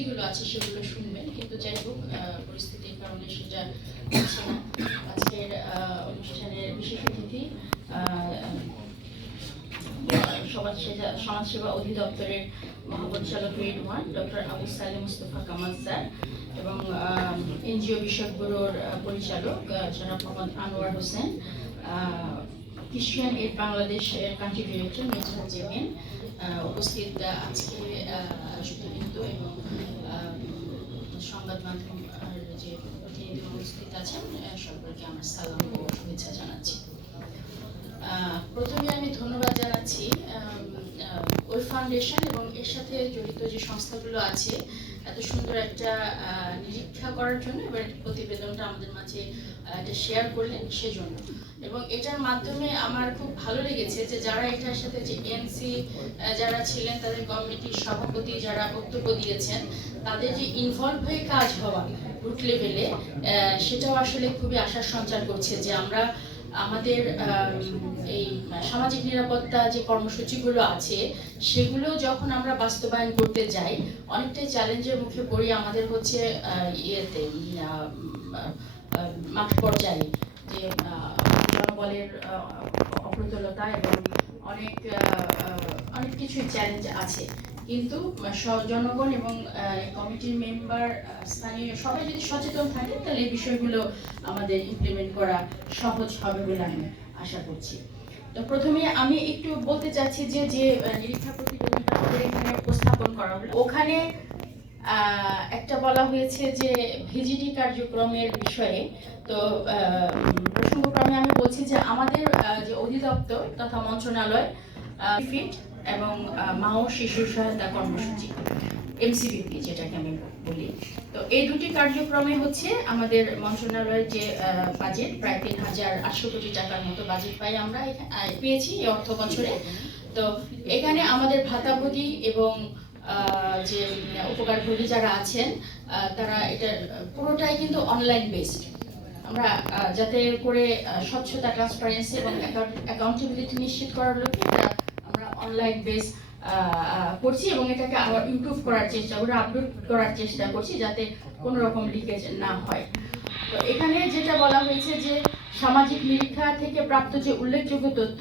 যুক্তিগুলো আছে সেগুলো শুনবেন, কিন্তু যাই হোক পরিস্থিতির কারণে সেটা হচ্ছে না। আজকের অনুষ্ঠানের বিশেষ অতিথি সমাজসেবা অধিদপ্তরের মহাপরিচালক grade one, doctor Abu Saleh Mustafa Kamal sir এবং এনজিও বিষয়ক ব্যুরোর পরিচালক জনাব মোহাম্মদ আনোয়ার হোসেন। খ্রিস্টিয়ান এড বাংলাদেশের কান্ট্রি ডিরেক্টর মেজর জেমিন উপস্থিত আজকে যুক্তবিন্দু এবং সংবাদ মাধ্যম যে প্রতিনিধি উপস্থিত আছেন সকলকে আমার সালাম ও শুভেচ্ছা জানাচ্ছি। প্রথমে আমি ধন্যবাদ জানাচ্ছি ওই ফাউন্ডেশন এবং এর সাথে জড়িত যে সংস্থাগুলো আছে, এত সুন্দর একটা করার জন্য এবার প্রতিবেদনটা আমাদের মাঝে এটা শেয়ার করলেন সেজন্য। এবং এটার মাধ্যমে আমার খুব ভালো লেগেছে যে যারা এটার সাথে যে এনসি যারা ছিলেন, তাদের কমিটির সভাপতি যারা বক্তব্য দিয়েছেন, তাদের যে ইনভলভ হয়ে কাজ হওয়া রুট লেভেলে সেটাও আসলে খুবই আশার সঞ্চার করছে যে আমরা আমাদের এই সামাজিক নিরাপত্তা যে কর্মসূচিগুলো আছে, সেগুলো যখন আমরা বাস্তবায়ন করতে যাই, অনেকটাই চ্যালেঞ্জের মুখে পড়ি আমাদের হচ্ছে ইয়েতে মাঠ পর্যায়ে যে জনবলের অপ্রতুলতা এবং অনেক অনেক কিছুই চ্যালেঞ্জ আছে। কিন্তু জনগণ এবং কমিটির মেম্বার স্থানীয় সবাই যদি সচেতন থাকে, তাহলে এই বিষয়গুলো আমাদের ইমপ্লিমেন্ট করা সহজ হবে বলে আমি আশা করছি। তো প্রথমে আমি একটু বলতে চাচ্ছি যে যে নিরীক্ষা প্রতিবেদনটা আমাদের এখানে উপস্থাপন করা হলো, ওখানে একটা বলা হয়েছে যে, ভিজিটি কার্যক্রমের বিষয়ে। তো প্রসঙ্গক্রমে আমি বলছি যে, আমাদের যে অধিদপ্তর তথা মন্ত্রণালয় ফিট এবং মা ও শিশু সহায়তা কর্মসূচি এমসিবিপি যেটাকে আমি বলি। তো এই দুটি কার্যক্রমে হচ্ছে আমাদের মন্ত্রণালয়ের যে বাজেট প্রায় তিন হাজার আটশো কোটি টাকার মতো বাজেট পাই আমরা পেয়েছি এই অর্থ বছরে। তো এখানে আমাদের ভাতাভোগী এবং যে, উপকারভোগী যারা আছেন তারা এটা পুরোটাই কিন্তু অনলাইন বেসড আমরা যাতে করে স্বচ্ছতা ট্রান্সপারেন্সি এবং অ্যাকাউন্টেবিলিটি নিশ্চিত করার লক্ষ্যে অনলাইন বেস করছি এবং এটাকে আবার ইমপ্রুভ করার চেষ্টা করে আপলোড করার চেষ্টা করছি যাতে কোনো রকম লিকেজ না হয়। তো এখানে যেটা বলা হয়েছে যে সামাজিক নিরীক্ষা থেকে প্রাপ্ত যে উল্লেখযোগ্য তথ্য,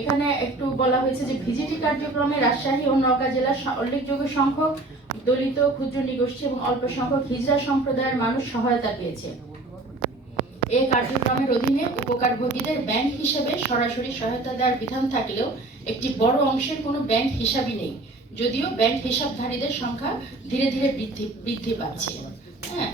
এখানে একটু বলা হয়েছে যে ভিজিটি কার্যক্রমে রাজশাহী ও নওগাঁ জেলার উল্লেখযোগ্য সংখ্যক দলিত, ক্ষুদ্র, নিগোষ্ঠী এবং অল্প সংখ্যক হিজড়া সম্প্রদায়ের মানুষ সহায়তা পেয়েছে। এই কার্যক্রমের অধীনে উপকারভোগীদের ব্যাংক হিসাবে সরাসরি সহায়তা দেওয়ার বিধান থাকলেও একটি বড় অংশের কোনো ব্যাংক হিসাবই নেই, যদিও ব্যাংক হিসাবধারীদের সংখ্যা ধীরে ধীরে বৃদ্ধি বৃদ্ধি পাচ্ছে। হ্যাঁ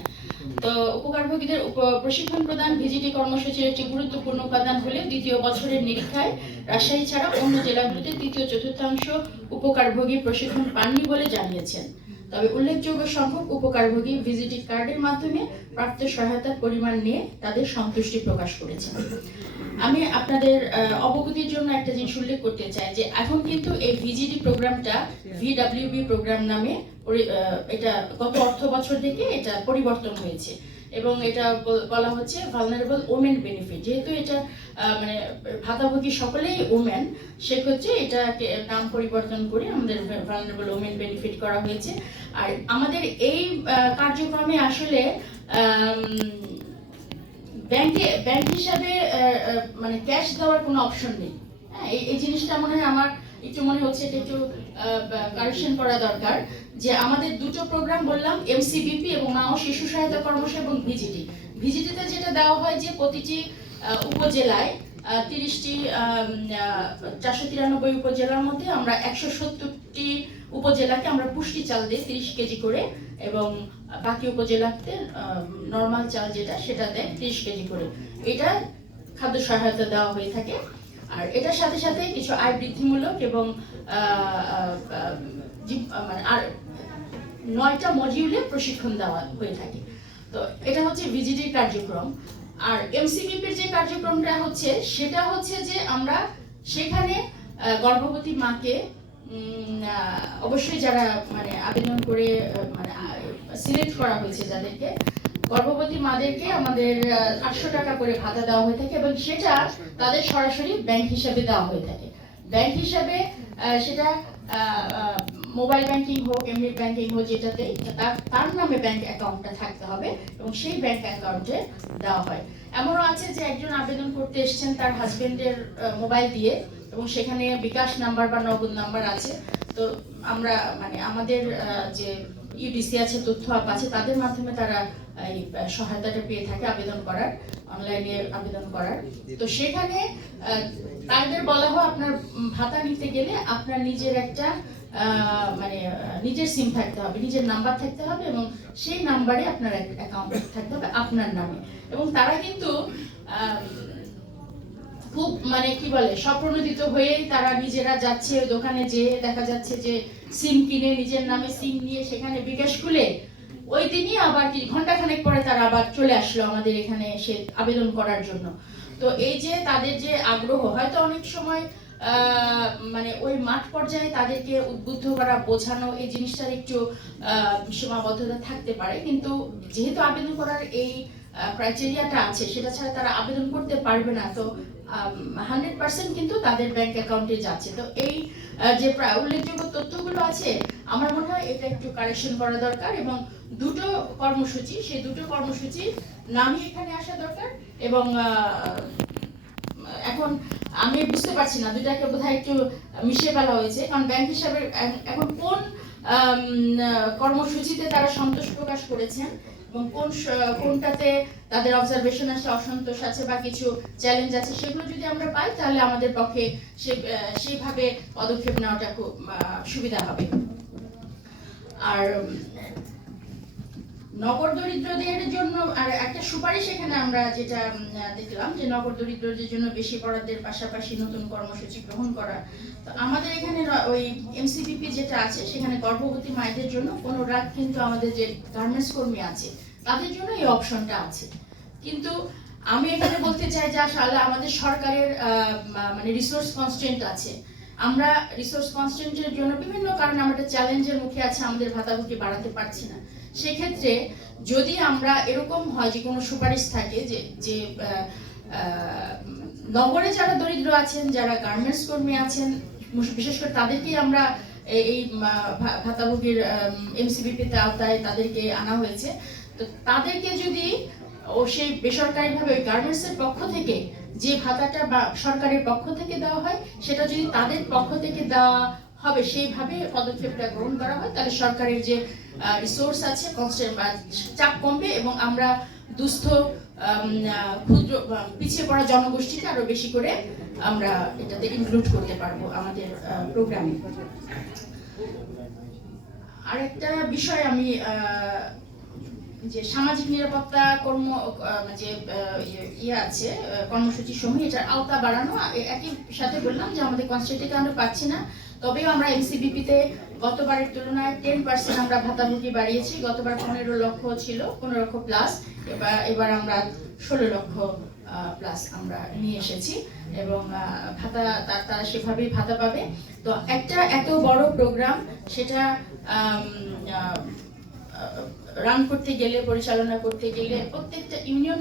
তো উপকারভোগীদের উপ- প্রশিক্ষণ প্রদান, ভিজিটি কর্মসূচির একটি গুরুত্বপূর্ণ উপাদান হলেও দ্বিতীয় বছরের নিরীক্ষায় রাজশাহী ছাড়া অন্য জেলাগুলিতে তৃতীয় চতুর্থাংশ উপকারভোগী প্রশিক্ষণ পাননি বলে জানিয়েছেন। তবে উল্লেখযোগ্য সংখ্যক উপকারভোগী ভিজিটিং কার্ডের মাধ্যমে প্রাপ্ত সহায়তার পরিমাণ নিয়ে তাদের সন্তুষ্টি প্রকাশ করেছে আমি আপনাদের অবগতির জন্য একটা জিনিস উল্লেখ করতে চাই যে এখন কিন্তু এই ভিজিটি প্রোগ্রামটা ভিডাব্লিউবি প্রোগ্রাম নামে এটা গত অর্থ বছর থেকে এটা পরিবর্তন হয়েছে। এবং এটা বলা হচ্ছে ভালনারেবল ওমেন বেনিফিট যেহেতু এটা মানে ভাতাভোগী সকলেই ওমেন সেক্ষেত্রে এটাকে নাম পরিবর্তন করে আমাদের ভালনারেবল ওমেন বেনিফিট করা হয়েছে। আর আমাদের এই কার্যক্রমে আসলে ব্যাংকে, ব্যাংক হিসাবে মানে ক্যাশ দেওয়ার কোনো অপশন নেই। হ্যাঁ এই জিনিসটা মনে হয় আমার একটু মনে হচ্ছে এটা একটু কারেকশন করা দরকার, যে আমাদের দুটো প্রোগ্রাম বললাম এমসিবিপি এবং মা ও শিশু সহায়তা কর্মসূচি এবং ভিজিটি ভিজিটিতে যেটা দেওয়া হয় যে প্রতিটি উপজেলায় তিরিশটি চারশো তিরানব্বই উপজেলার মধ্যে আমরা একশো সত্তরটি উপজেলাকে আমরা পুষ্টি চাল দিই, তিরিশ কেজি করে, এবং বাকি উপজেলাতে নর্মাল চাল যেটা, সেটা দেয় তিরিশ কেজি করে। এটা খাদ্য সহায়তা দেওয়া হয়ে থাকে। আর এটার সাথে সাথে কিছু আয় বৃদ্ধিমূলক এবং মানে আর নয়টা মডিউলে প্রশিক্ষণ দেওয়া হয়ে থাকে। তো এটা হচ্ছে ভিজিটির কার্যক্রম। আর এমসিবিপির যে কার্যক্রমটা হচ্ছে, সেটা হচ্ছে যে আমরা সেখানে গর্ভবতী মাকে অবশ্যই যারা মানে আবেদন করে মানে সিলেক্ট করা হয়েছে যাদেরকে গর্ভবতী মাদেরকে আমাদের আটশো টাকা করে ভাতা দেওয়া হয়ে থাকে এবং সেটা তাদের সরাসরি ব্যাংক হিসাবে দেওয়া হয়ে থাকে। ব্যাংক হিসাবে সেটা মোবাইল ব্যাংকিং হোক, এমনি ব্যাংকিং হোক, যেটাতে তার নামে ব্যাংক অ্যাকাউন্টটা থাকতে হবে এবং সেই ব্যাংক অ্যাকাউন্টে দেওয়া হয়। এমনও আছে যে একজন আবেদন করতে এসেছেন তার হাজবেন্ডের মোবাইল দিয়ে এবং সেখানে বিকাশ নাম্বার বা নগদ নাম্বার আছে। তো আমরা মানে আমাদের যে ইউডিসি আছে, তথ্য আপ আছে, তাদের মাধ্যমে তারা এই সহায়তাটা পেয়ে থাকে আবেদন করার, অনলাইনে আবেদন করার। তো সেখানে তাদের বলা হয় আপনার ভাতা নিতে গেলে আপনার নিজের একটা মানে নিজের সিম থাকতে হবে, নিজের নাম্বার থাকতে হবে এবং সেই নাম্বারে আপনার অ্যাকাউন্ট থাকতে হবে আপনার নামে। এবং তারা কিন্তু খুব মানে কি বলে, স্বপ্রণোদিত হয়েই তারা নিজেরা যাচ্ছে দোকানে যেয়ে দেখা যাচ্ছে যে সিম কিনে নিজের নামে সিম নিয়ে সেখানে বিকাশ খুলে, ওই দিনই আবার কি ঘন্টাখানেক পরে তারা আবার চলে আসলো আমাদের এখানে এসে আবেদন করার জন্য। তো এই যে তাদের যে আগ্রহ, হয়তো অনেক সময় মানে ওই মাঠ পর্যায়ে তাদেরকে উদ্বুদ্ধ করা, বোঝানো, এই জিনিসটার একটু সীমাবদ্ধতা থাকতে পারে, কিন্তু যেহেতু আবেদন করার এই ক্রাইটেরিয়াটা আছে, সেটা ছাড়া তারা আবেদন করতে পারবে না, তো হান্ড্রেড পার্সেন্ট কিন্তু তাদের ব্যাংক অ্যাকাউন্টে যাচ্ছে। তো এই যে উল্লেখযোগ্য তথ্যগুলো আছে, আমার মনে হয় এটা একটু কারেকশন করা দরকার এবং দুটো কর্মসূচি, সেই দুটো কর্মসূচির নামই এখানে আসা দরকার এবং এখন আমি বুঝতে পারছি না দুটাকে বোধহয় একটু মিশিয়ে ফেলা হয়েছে। কারণ ব্যাংক হিসাবে এখন কোন কর্মসূচিতে তারা সন্তোষ প্রকাশ করেছেন? এবং কোন কোনটাতে তাদের অবজারভেশন আছে অসন্তোষ আছে বা কিছু চ্যালেঞ্জ আছে, সেগুলো যদি আমরা পাই, তাহলে আমাদের পক্ষে সে সেইভাবে পদক্ষেপ নেওয়াটা খুব সুবিধা হবে। আর নগর দরিদ্রদের জন্য, আর একটা সুপারিশ এখানে আমরা যেটা দেখলাম যে নগর দরিদ্রদের জন্য বেশি বরাদ্দের পাশাপাশি নতুন কর্মসূচি গ্রহণ করা। তো আমাদের এখানে ওই এমসিপিপি যেটা আছে, সেখানে গর্ভবতী মায়েদের জন্য কোনো রাত কিন্তু আমাদের যে গার্মেন্টস কর্মী আছে, তাদের জন্য এই অপশনটা আছে। কিন্তু আমি এখানে বলতে চাই যে আসলে আমাদের সরকারের মানে রিসোর্স কনস্ট্রেন্ট আছে। আমরা রিসোর্স কনস্টেন্টের জন্য বিভিন্ন কারণে আমরা একটা চ্যালেঞ্জের মুখে আছে, আমাদের ভাতাভুটি বাড়াতে পারছি না। সেক্ষেত্রে যদি আমরা এরকম হয় যে কোনো সুপারিশ থাকে যে যে নগরে যারা দরিদ্র আছেন, যারা গার্মেন্টস কর্মী আছেন বিশেষ করে তাদেরকেই আমরা এই ভাতাভোগীর এমসিবিপিতে আওতায় তাদেরকে আনা হয়েছে। তো তাদেরকে যদি ও সেই বেসরকারিভাবে গার্মেন্টসের পক্ষ থেকে যে ভাতাটা বা সরকারের পক্ষ থেকে দেওয়া হয়, সেটা যদি তাদের পক্ষ থেকে দেওয়া হবে, সেইভাবে পদক্ষেপটা গ্রহণ করা হয়। তাহলে সরকারের যে রিসোর্স আছে চাপ কমবে এবং আমরা দুস্থ ক্ষুদ্র, পিছিয়ে পড়া জনগোষ্ঠীকে আরও বেশি করে আমরা এটাতে ইনক্লুড করতে পারব আমাদের প্রোগ্রামে আরেকটা বিষয় আমি যে সামাজিক নিরাপত্তা কর্ম যে ইয়ে- ইয়ে আছে কর্মসূচি সমূহ, এটার আওতা বাড়ানো একই সাথে বললাম যে আমাদের কনস্টিটিউটে আমরা পাচ্ছি না। তবেও আমরা এমসিবিপিতে গতবারের তুলনায় টেন পার্সেন্ট আমরা ভাতাভুগি বাড়িয়েছি। গতবার পনেরো লক্ষ ছিল, পনেরো লক্ষ প্লাস এবার এবার আমরা ষোলো লক্ষ প্লাস আমরা নিয়ে এসেছি। এবং ভাতা তারা সেভাবেই ভাতা পাবে। তো একটা এত বড় প্রোগ্রাম সেটা রান করতে গেলে পরিচালনা করতে গেলে প্রত্যেকটা ইউনিয়ন